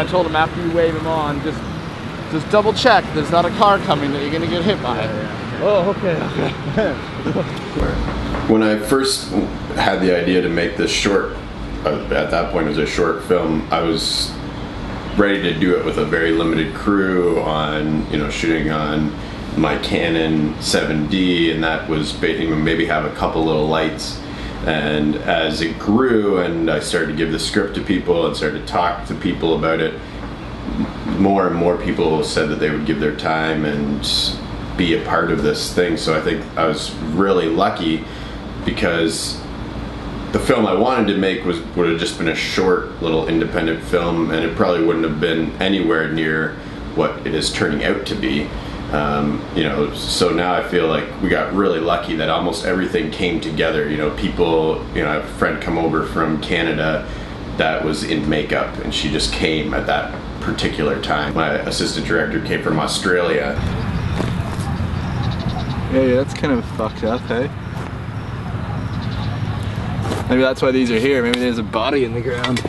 I told him after you wave him on, just double check there's not a car coming that you're gonna get hit by. Yeah. Oh, okay. When I first had the idea to make this short, at that point it was a short film, I was ready to do it with a very limited crew on, shooting on my Canon 7D, and that was maybe have a couple little lights. And as it grew and I started to give the script to people and started to talk to people about it, more and more people said that they would give their time and be a part of this thing. So I think I was really lucky, because the film I wanted to make would have just been a short little independent film, and it probably wouldn't have been anywhere near what it is turning out to be. So now I feel like we got really lucky that almost everything came together. People, I have a friend come over from Canada that was in makeup, and she just came at that particular time. My assistant director came from Australia. Yeah, that's kind of fucked up, hey? Maybe that's why these are here. Maybe there's a body in the ground.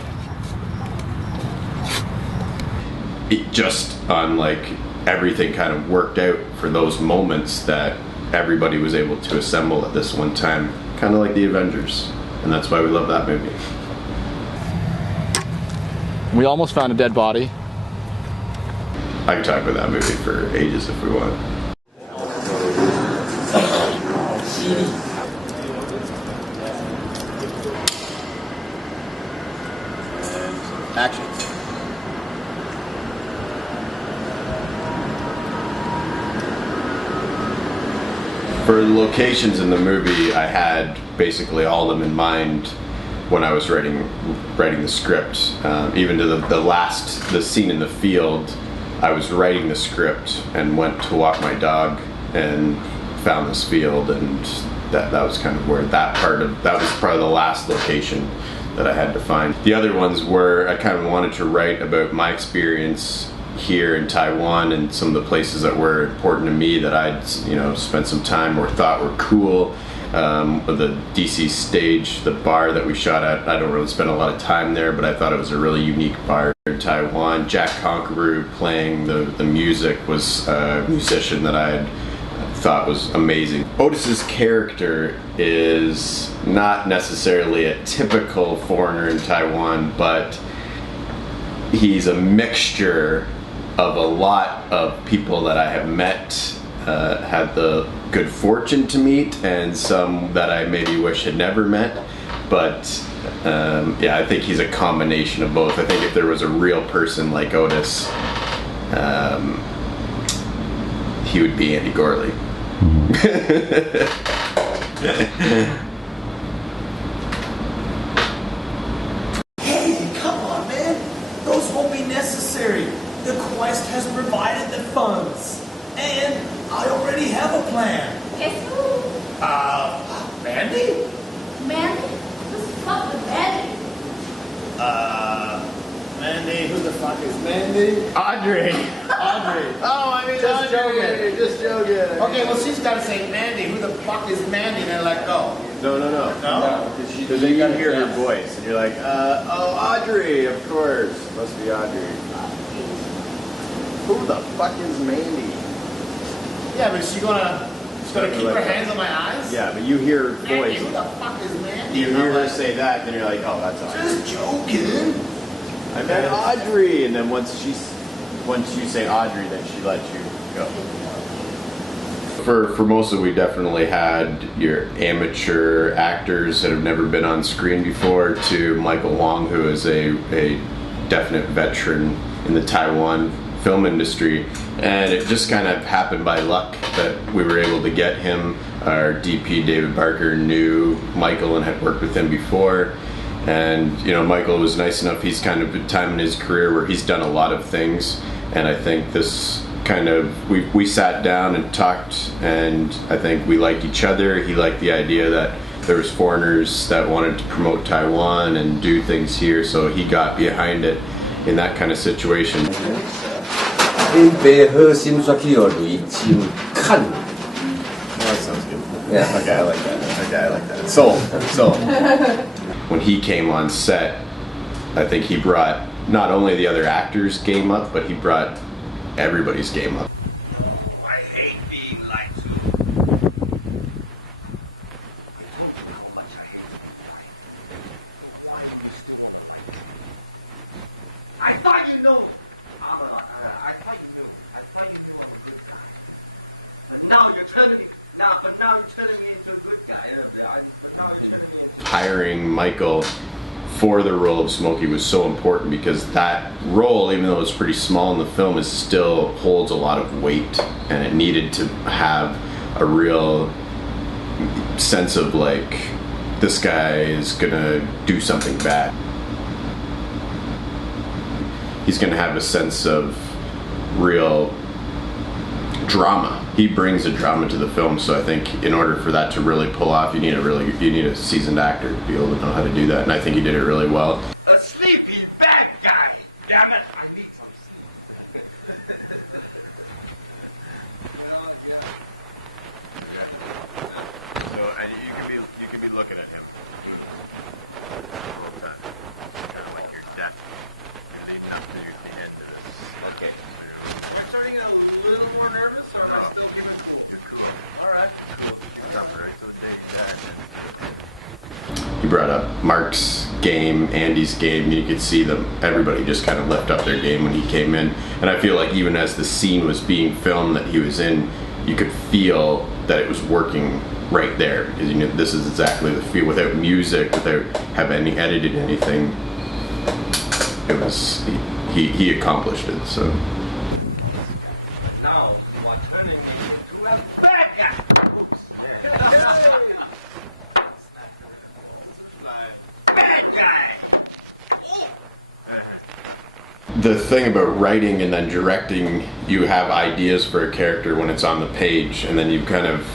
It just on everything kind of worked out for those moments that everybody was able to assemble at this one time, kind of like the Avengers, and that's why we love that movie. We almost found a dead body. I can talk about that movie for ages if we want. Action. For the locations in the movie, I had basically all of them in mind when I was writing the script. Even to the scene in the field, I was writing the script and went to walk my dog and found this field, and that was kind of where that was probably the last location that I had to find. The other ones were, I kind of wanted to write about my experience here in Taiwan and some of the places that were important to me that I'd spent some time or thought were cool. The DC stage, the bar that we shot at, I don't really spend a lot of time there, but I thought it was a really unique bar in Taiwan. Jack Conqueror playing the music was a musician that I had thought was amazing. Otis's character is not necessarily a typical foreigner in Taiwan, but he's a mixture of a lot of people that I have met, had the good fortune to meet, and some that I maybe wish had never met. But I think he's a combination of both. I think if there was a real person like Otis, he would be Andy Gorley. Hey, come on, man. Those won't be necessary. The quest has provided the funds. And I already have a plan. Guess who? Mandy? Mandy? Who's the fuck with Mandy? Mandy? Who the fuck is Mandy? Audrey. Audrey. Oh, I mean, Just joking. Just joking. Okay, well, she's got to say Mandy. Who the fuck is Mandy? And then let go. No. No? Because then you hear her voice, and you're like, oh, Audrey, of course. Must be Audrey. Who the fuck is Mandy? Yeah, but she's gonna keep her hands on my eyes? Yeah, but you hear her Mandy, voice. who the fuck is Mandy? You hear her say that, then you're like, oh, that's Audrey. Just joking. I meant Audrey, and then once you say Audrey, then she lets you go. For Formosa, we definitely had your amateur actors that have never been on screen before, to Michael Wong, who is a definite veteran in the Taiwan film industry, and it just kind of happened by luck that we were able to get him. Our DP David Barker knew Michael and had worked with him before, and Michael was nice enough. He's kind of a time in his career where he's done a lot of things, and I think this kind of we sat down and talked, and I think we liked each other. He liked the idea that there was foreigners that wanted to promote Taiwan and do things here, so he got behind it in that kind of situation. 背后心说去有雷睛看。 That sounds good. Yeah. Okay, I like that. Okay, I like that. Sold. When he came on set, I think he brought not only the other actors' game up, but he brought everybody's game up. I hate being lied to. I thought you know. I thought you knew. I thought you knew I'm a good guy. But now you're turning me. But now you're turning me into a good guy. But now you're turning me into. Hiring Michael for the role of Smokey was so important because that role, even though it's pretty small in the film, it still holds a lot of weight, and it needed to have a real sense of like, this guy is gonna do something bad. He's gonna have a sense of real drama. He brings a drama to the film, so I think in order for that to really pull off, you need a seasoned actor to be able to know how to do that, and I think he did it really well. A sleepy bad guy. Damn it! I need some sleep. So you can be looking at him all the time, kind of like your death. You're leading up to the end of this. Okay. You're starting a little more nervous, or am I still giving it? You're cool. All right. He brought up Mark's game, Andy's game. You could see them, everybody just kind of lift up their game when he came in. And I feel like even as the scene was being filmed that he was in, you could feel that it was working right there. Because you know, this is exactly the feel, without music, without having edited anything. It was, he accomplished it, so. Now, what's turning me into a bad guy? Bad guy! The thing about writing and then directing, you have ideas for a character when it's on the page, and then you kind of,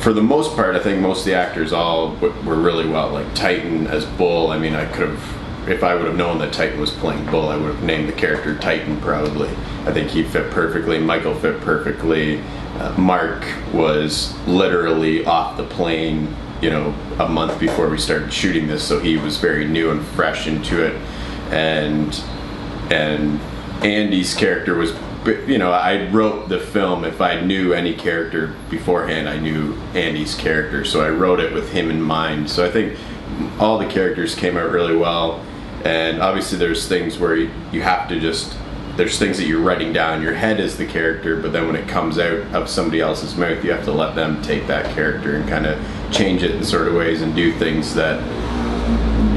for the most part, I think most of the actors all were really well. Like Titan as Bull, I mean, I could have, if I would have known that Titan was playing Bull, I would have named the character Titan probably. I think he fit perfectly, Michael fit perfectly. Mark was literally off the plane, you know, a month before we started shooting this, so he was very new and fresh into it. And Andy's character was, you know, I wrote the film, if I knew any character beforehand, I knew Andy's character, so I wrote it with him in mind. So I think all the characters came out really well, and obviously there's things where you have to just, there's things that you're writing down, your head is the character, but then when it comes out of somebody else's mouth, you have to let them take that character and kind of change it in sort of ways and do things that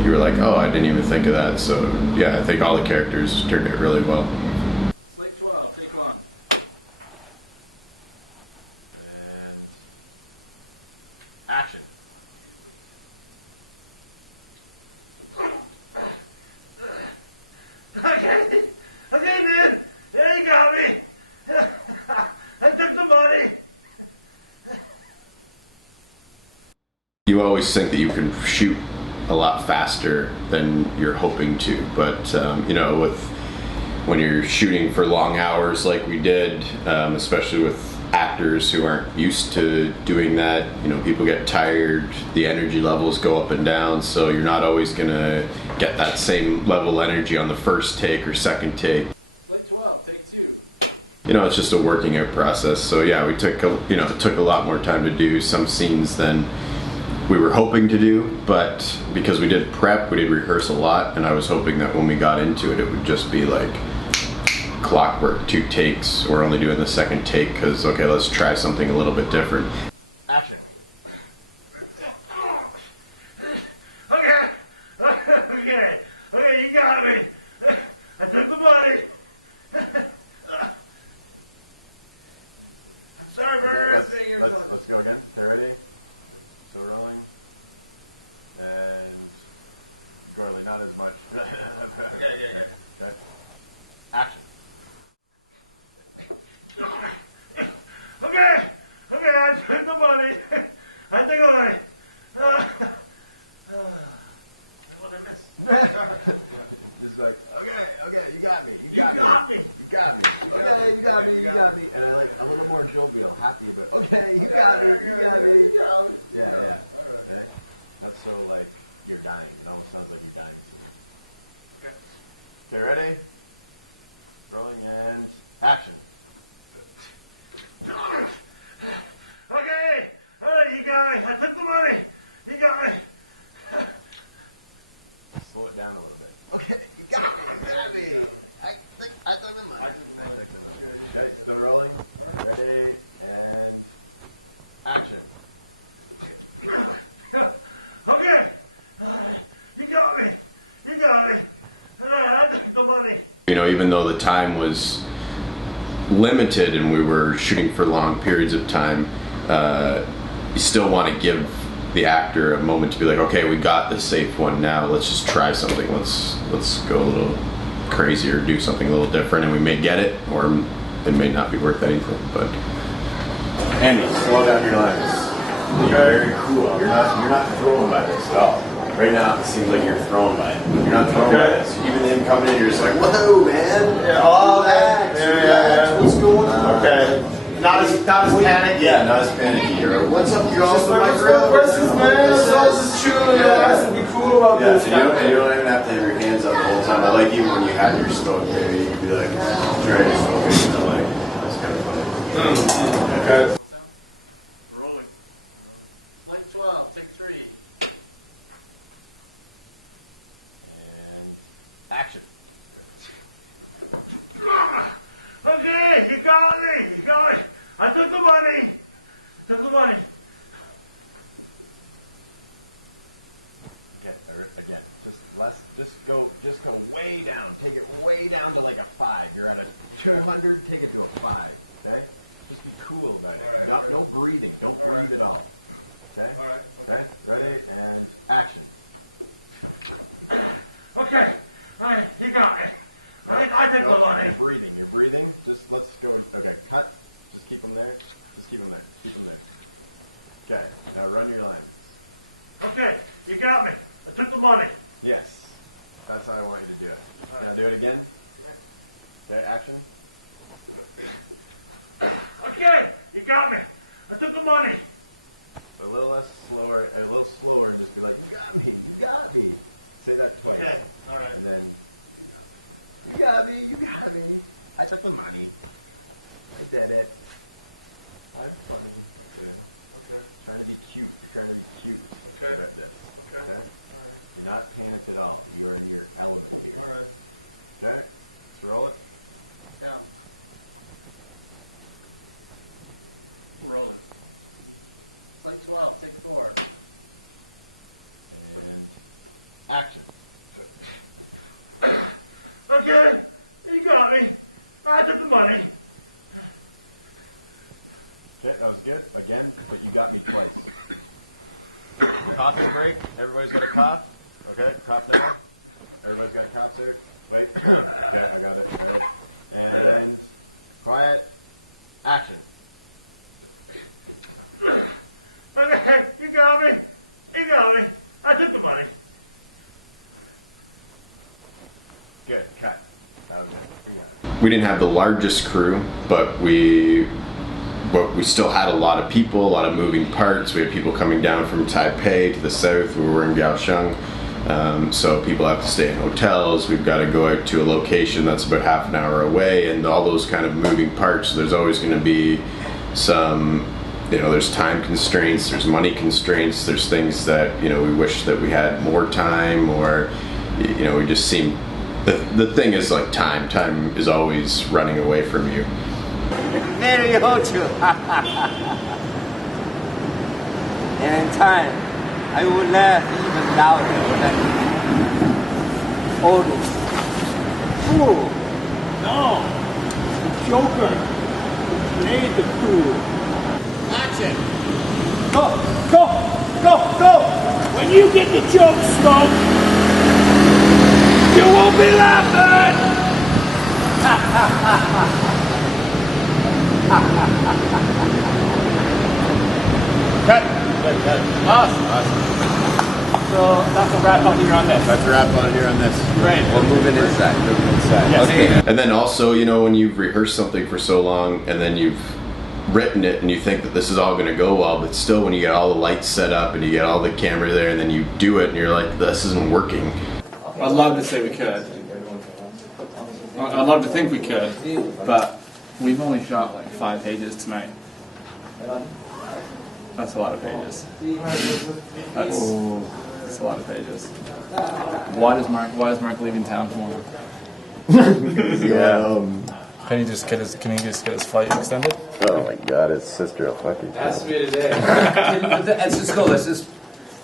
you were like, oh, I didn't even think of that. So yeah, I think all the characters turned out really well. Action. Okay, man. There you got me. I took the money. You always think that you can shoot a lot faster than you're hoping to, but you know, when you're shooting for long hours like we did, especially with actors who aren't used to doing that, you know, people get tired, the energy levels go up and down, so you're not always gonna get that same level of energy on the first take or second take. You know, it's just a working out process. So yeah, it took a lot more time to do some scenes than we were hoping to do, but because we did prep, we did rehearse a lot, and I was hoping that when we got into it, it would just be like clockwork, 2 takes. We're only doing the second take because, okay, let's try something a little bit different. Action. Okay, you got me. I took the money. Sorry for arresting you. Let's go again. Everything. So rolling. And Charlie, not as much. Okay. Action. Okay, I took the you know, even though the time was limited and we were shooting for long periods of time, you still want to give the actor a moment to be like, okay, we got the safe one now. Let's just try something. Let's go a little crazy or do something a little different, and we may get it, or it may not be worth anything. But Andy, slow down your lines. You're very cool. You're not thrown by this at all. Right now, it seems like you're thrown by it. You're not thrown by this. Even him coming in, you're just like, whoa, man. Yeah, Relax. Relax. What's going on? Okay. Not as panicky. Yeah, not as panicky. You're, what's up, you all? Just like, what's up, Christmas, man? This is true. Has to be cool about Yeah, this. you don't even have to have your hands up the whole time. I like even when you had your smoke there, you could be like, try to smoke it. I'm like, that's kind of funny. Okay. Rolling. Line 12, take 3. And action. Okay, you got me. You got me. I took the money. Took the money. Just go way down. Take it way down to like a 5. You're at a 200. Take it to a 5. Okay? Just be cool about it. No breathing. Don't breathe at all. Okay? Okay. Ready and action. Okay. All right, you got me. All right, I took the money. You're breathing. You're breathing. Just let's go. Okay. Cut. Just keep them there. Just keep them there. Keep them there. Okay. Now run your lines. Okay, you got me. I took the money. Yes. That's how I want you to do it. Now do it again. Okay, action. Okay, you got me. I took the money. A little less slower, a little slower, just be like, you got me, you got me. Say that twice. Okay, all right. And then, you got me, you got me. I took the money. I did it. That's funny. Good. Try to be cute. Try to be cute. About this. Okay? You're not panicked at all. You're element. All right. Okay? Let's roll it. Down. Roll it. Line 12, take 4. And action. Okay, you got me. I took the money. Okay, that was good. Again, but you got me twice. Coughing break. Everybody's got a cough. Okay, cough now. Everybody's got a cough, sir. Wait. Okay, I got it. Okay. And quiet. Action. Okay, you got me. You got me. I took the money. Good. Cut. That was it. we didn't have the largest crew, but we still had a lot of people, a lot of moving parts. We had people coming down from Taipei to the south. We were in Kaohsiung, so people have to stay in hotels. We've got to go out to a location that's about half an hour away, and all those kind of moving parts. So there's always going to be some, there's time constraints, there's money constraints, there's things that, we wish that we had more time, or, we just seem, the thing is like time. Time is always running away from you. Very hotel. And in time, I will laugh even louder than all this. Fool! No! The Joker played the fool. Action! Go! Go! Go! Go! When you get the joke, Scott, you won't be laughing! Cut. Good. Awesome. So that's a wrap on here on this. Let's wrap on here on this. Great. We're moving inside. Yes. Okay. And then also, when you've rehearsed something for so long and then you've written it and you think that this is all going to go well, but still when you get all the lights set up and you get all the camera there and then you do it and you're like, this isn't working. I'd love to say we could. I'd love to think we could, but we've only shot like 5 pages tonight. That's a lot of pages. That's a lot of pages. Why is Mark leaving town tomorrow? Can he just get his flight extended? Oh my god, his sister will fucking. Let's just go. Let's just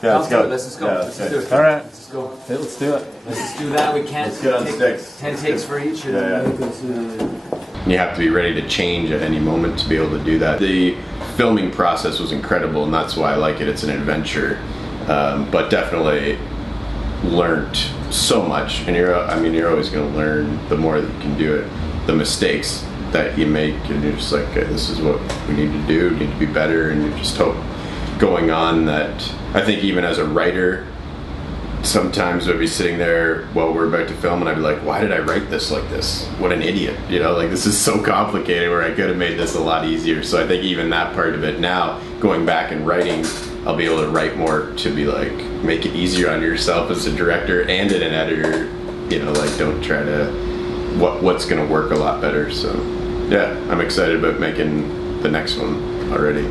Yeah, let's go. Let's just go. Yeah, Let's just do it. All right. Let's go. Let's do it. Let's just do that. We can't Let's get on take sticks. 10 takes for each. And Yeah, yeah. You have to be ready to change at any moment to be able to do that. The filming process was incredible, and that's why I like it. It's an adventure, but definitely learned so much. And you're always going to learn the more that you can do it. The mistakes that you make, and you're just like, okay, this is what we need to do. We need to be better, and you just hope going on that. I think even as a writer, sometimes I'd be sitting there while we're about to film and I'd be like, why did I write this like this? What an idiot. You know, like this is so complicated where I could have made this a lot easier. So I think even that part of it now, going back and writing, I'll be able to write more to be like, make it easier on yourself as a director and an editor. You know, like don't try to, what's going to work a lot better. So yeah, I'm excited about making the next one already.